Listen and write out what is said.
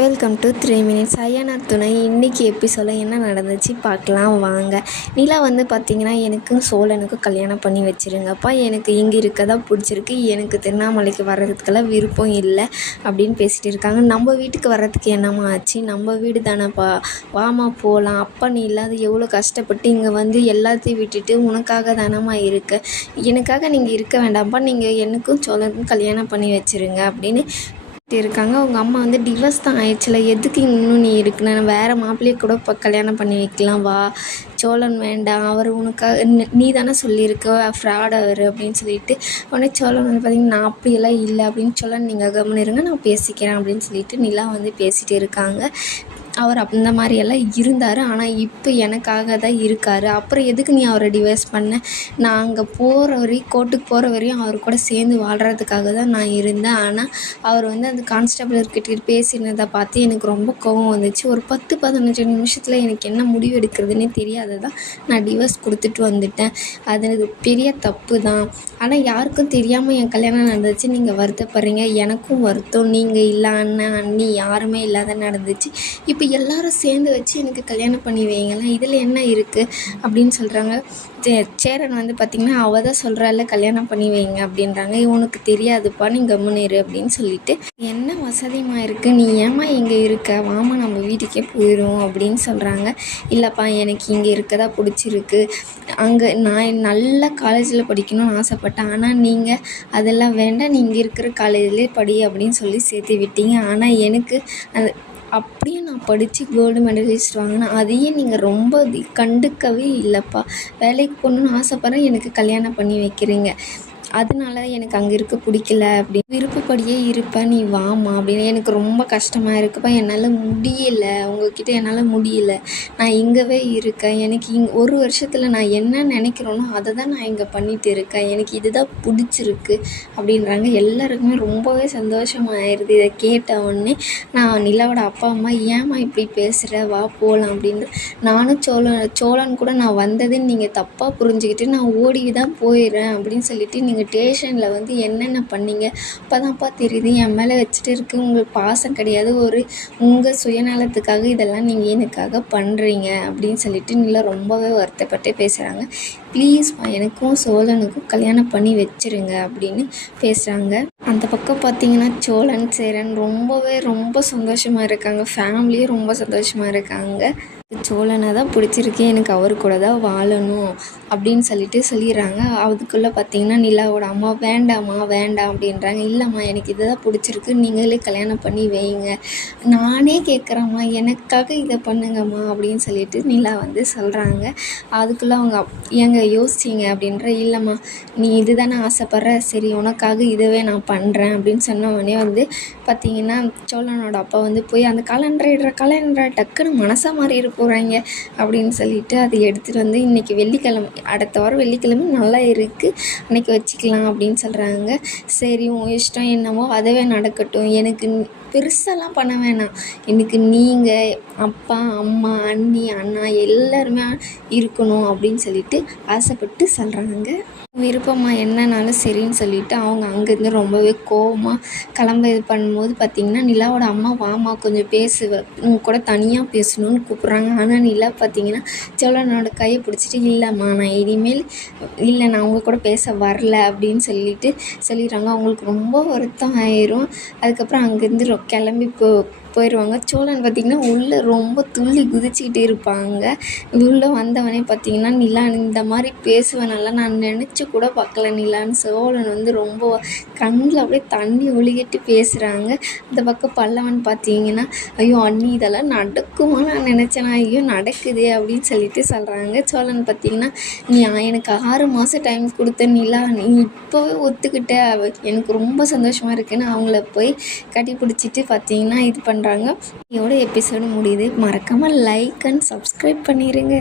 Welcome to 3 minutes Ayyanar துணை. இன்றைக்கி எபிசோடில் என்ன நடந்துச்சு பார்க்கலாம் வாங்க. நிலா பார்த்திங்கன்னா எனக்கும் சோழனுக்கும் கல்யாணம் பண்ணி வச்சுருங்கப்பா, எனக்கு இங்கே இருக்க தான் பிடிச்சிருக்கு, எனக்கு திருவண்ணாமலைக்கு வர்றதுக்கெல்லாம் விருப்பம் இல்லை அப்படின்னு பேசிகிட்டு இருக்காங்க. நம்ம வீட்டுக்கு வர்றதுக்கு என்னம்மா ஆச்சு, நம்ம வீடு தானேப்பா, வாமா போகலாம். அப்பா நீ இல்லாத எவ்வளோ கஷ்டப்பட்டு இங்கே எல்லாத்தையும் விட்டுட்டு உனக்காக தானம்மா இருக்க, எனக்காக நீங்கள் இருக்க வேண்டாம்ப்பா, நீங்கள் எனக்கும் சோழனுக்கும் கல்யாணம் பண்ணி வச்சுருங்க அப்படின்னு இருக்காங்க. அவங்க அம்மா டிவோர்ஸ் தான் ஆயிடுச்சுல, எதுக்கு இன்னும் நீ இருக்குன்னு வேறு மாப்பிள்ளையை கூட இப்போ கல்யாணம் பண்ணி வைக்கலாம், வா சோழன் வேண்டாம், அவர் உனக்காக நீ தானே சொல்லியிருக்க ஃப்ராட் அவர் அப்படின்னு சொல்லிட்டு உடனே சோழன் பார்த்திங்கன்னா நான் அப்படியெல்லாம் இல்லை அப்படின்னு சோழன் நீங்கள் கவனம் இருங்க நான் பேசிக்கிறேன் அப்படின்னு சொல்லிட்டு நிலா பேசிகிட்டு இருக்காங்க. அவர் அந்த மாதிரியெல்லாம் இருந்தார், ஆனால் இப்போ எனக்காக தான் இருக்கார், அப்புறம் எதுக்கு நீ அவரை டிவோர்ஸ் பண்ண, நான் அங்கே போகிற வரையும் கோர்ட்டுக்கு போகிற வரையும் அவர் கூட சேர்ந்து வாழ்கிறதுக்காக தான் நான் இருந்தேன். ஆனால் அவர் அந்த கான்ஸ்டபிள் கிட்ட பேசினதை பார்த்து எனக்கு ரொம்ப கோபம் வந்துச்சு. ஒரு 10-15 நிமிஷத்தில் எனக்கு என்ன முடிவு எடுக்கிறதுனே தெரியாததான் நான் டிவோர்ஸ் கொடுத்துட்டு வந்துட்டேன். அது பெரிய தப்பு தான், ஆனால் யாருக்கும் தெரியாமல் என் கல்யாணம் நடந்துச்சு, நீங்கள் வருத்தப்படுறீங்க, எனக்கும் வருத்தம், நீங்கள் இல்லை அண்ணன் அண்ணி யாருமே இல்லாத நடந்துச்சு, இப்போ எல்லாரும் சேர்ந்து வச்சு எனக்கு கல்யாணம் பண்ணி வைங்களேன், இதில் என்ன இருக்குது அப்படின்னு சொல்கிறாங்க. சேரன் பார்த்திங்கன்னா அவள் தான் சொல்கிறாள் கல்யாணம் பண்ணி வைங்க அப்படின்றாங்க. இவனுக்கு தெரியாதுப்பா, நீ கம்முனேரு அப்படின்னு சொல்லிட்டு என்ன வசதியமாக இருக்குது, நீ ஏமா இங்கே இருக்க, வாமா நம்ம வீட்டுக்கே போயிடும் அப்படின்னு சொல்கிறாங்க. இல்லைப்பா எனக்கு இங்கே இருக்கதான் பிடிச்சிருக்கு, அங்கே நான் நல்ல காலேஜில் படிக்கணும்னு ஆசைப்பட்டேன், ஆனால் நீங்கள் அதெல்லாம் வேண்டாம், நீங்கள் இருக்கிற காலேஜ்லேயே படி அப்படின்னு சொல்லி சேர்த்து விட்டீங்க, ஆனால் எனக்கு அந்த அப்படியே நான் படித்து கோல்டு மெடலிஸ்ட் வாங்கினேன், அதையும் நீங்கள் ரொம்ப கண்டுக்கவே இல்லைப்பா, வேலைக்கு போகணுன்னு ஆசைப்பட்றேன், எனக்கு கல்யாணம் பண்ணி வைக்கிறீங்க, அதனால எனக்கு அங்கே இருக்க பிடிக்கல, அப்படி விருப்பப்படியே இருப்பேன், நீ வாமா அப்படின்னு. எனக்கு ரொம்ப கஷ்டமாக இருக்குப்பா, என்னால் முடியலை, உங்ககிட்ட என்னால் முடியல, நான் இங்கேவே இருக்கேன், எனக்கு ஒரு வருஷத்தில் நான் என்ன நினைக்கிறேனோ அதை தான் நான் இங்கே பண்ணிகிட்டு இருக்கேன், எனக்கு இதுதான் பிடிச்சிருக்கு அப்படின்றாங்க. எல்லாருக்குமே ரொம்பவே சந்தோஷமாகிடுது. இதை கேட்ட உடனே நான் நிலாவோட அப்பா அம்மா ஏம்மா இப்படி பேசுகிற, வா போகலாம் அப்படின்னு. நானும் சோழன் கூட நான் வந்ததுன்னு நீங்கள் தப்பாக புரிஞ்சுக்கிட்டு நான் ஓடி தான் போயிடுறேன் அப்படின்னு சொல்லிட்டு நீங்கள் ஸ்டேஷனில் என்னென்ன பண்ணீங்க அப்போதான்ப்பா தெரியுது, என் மேலே வச்சுட்டு இருக்கு உங்களுக்கு பாசம் கிடையாது, உங்கள் சுயநலத்துக்காக இதெல்லாம் நீங்கள் எனக்காக பண்ணுறீங்க அப்படின்னு சொல்லிட்டு நிலா ரொம்பவே வருத்தப்பட்டே பேசுகிறாங்க. ப்ளீஸ்மா எனக்கும் சோழனுக்கும் கல்யாணம் பண்ணி வச்சுருங்க அப்படின்னு பேசுகிறாங்க. அந்த பக்கம் பார்த்திங்கன்னா சோழன் சேரன் ரொம்ப சந்தோஷமாக இருக்காங்க, ஃபேமிலியும் ரொம்ப சந்தோஷமாக இருக்காங்க. சோழனை தான் பிடிச்சிருக்கு, எனக்கு அவர் கூட தான் வாழணும் அப்படின்னு சொல்லிடுறாங்க. அதுக்குள்ளே பார்த்திங்கன்னா நிலாவோட அம்மா வேண்டாம் அப்படின்றாங்க. இல்லைம்மா எனக்கு இதை தான் பிடிச்சிருக்கு, நீங்களே கல்யாணம் பண்ணி வைங்க, நானே கேட்குறேம்மா, எனக்காக இதை பண்ணுங்கம்மா அப்படின்னு சொல்லிட்டு நிலா சொல்கிறாங்க. அதுக்குள்ளே அவங்க ஏங்க யோசிச்சிங்க அப்படின்ற. இல்லைம்மா நீ இது தானே ஆசைப்பட்ற, சரி உனக்காக இதவே நான் பண்ணுறேன் அப்படின்னு சொன்ன உடனே பார்த்திங்கன்னா சோழனோட அப்பா போய் அந்த கலண்டரை டக்குன்னு மனசாக மாறி போகிறாங்க அப்படின்னு சொல்லிட்டு அதை எடுத்துகிட்டு இன்றைக்கி வெள்ளிக்கிழமை, அடுத்த வாரம் வெள்ளிக்கிழமை நல்லா இருக்குது, அன்றைக்கி வச்சுக்கலாம் அப்படின்னு சொல்கிறாங்க. சரி உன் இஷ்டம் என்னவோ அதுவே நடக்கட்டும், எனக்கு பெருசாலாம் பண்ண வேணாம், எனக்கு நீங்கள் அப்பா அம்மா அண்ணி அண்ணா எல்லாருமே இருக்கணும் அப்படின்னு சொல்லிட்டு ஆசைப்பட்டு சொல்கிறாங்க. விருப்பமா என்னன்னாலும் சரின்னு சொல்லிவிட்டு அவங்க அங்கேருந்து ரொம்பவே கோவமாக கிளம்ப இது பண்ணும்போது பார்த்திங்கன்னா நிலாவோட அம்மா வாமா கொஞ்சம் உங்க கூட தனியாக பேசணும்னு கூப்பிட்றாங்க. ஆனால் நிலா பார்த்திங்கன்னா சோழனோட கையை பிடிச்சிட்டு இல்லைம்மா நான் இனிமேல் இல்லை, நான் அவங்க கூட பேச வரல அப்படின்னு சொல்லிடுறாங்க. அவங்களுக்கு ரொம்ப வருத்தம் ஆயிரும். அதுக்கப்புறம் அங்கேருந்து கிளம்பி போயிடுவாங்க. சோழன் பார்த்திங்கன்னா உள்ளே ரொம்ப துள்ளி குதிச்சுக்கிட்டு இருப்பாங்க. உள்ளே வந்தவனே பார்த்திங்கன்னா நிலா இந்த மாதிரி பேசுவேனெல்லாம் நான் நினச்சி கூட பார்க்கல நிலான்னு சோழன் ரொம்ப கண்ணில் அப்படியே தண்ணி ஒழுகிட்டு பேசுகிறாங்க. இந்த பக்கம் பல்லவன் பார்த்திங்கன்னா ஐயோ அண்ணி இதெல்லாம் நடக்குமா நான் நினச்சேனா, ஐயோ நடக்குது அப்படின்னு சொல்கிறாங்க. சோழன் பார்த்திங்கன்னா நீ எனக்கு 6 மாதம் டைம் கொடுத்த நிலா, நீ இப்போவே ஒத்துக்கிட்ட, எனக்கு ரொம்ப சந்தோஷமாக இருக்குன்னு அவங்கள போய் கட்டி பிடிச்சிட்டு பார்த்திங்கன்னா இது பண்ணுறாங்க. இதோட எபிசோடு முடியுது. மறக்காமல் லைக் அண்ட் சப்ஸ்கிரைப் பண்ணிடுங்க.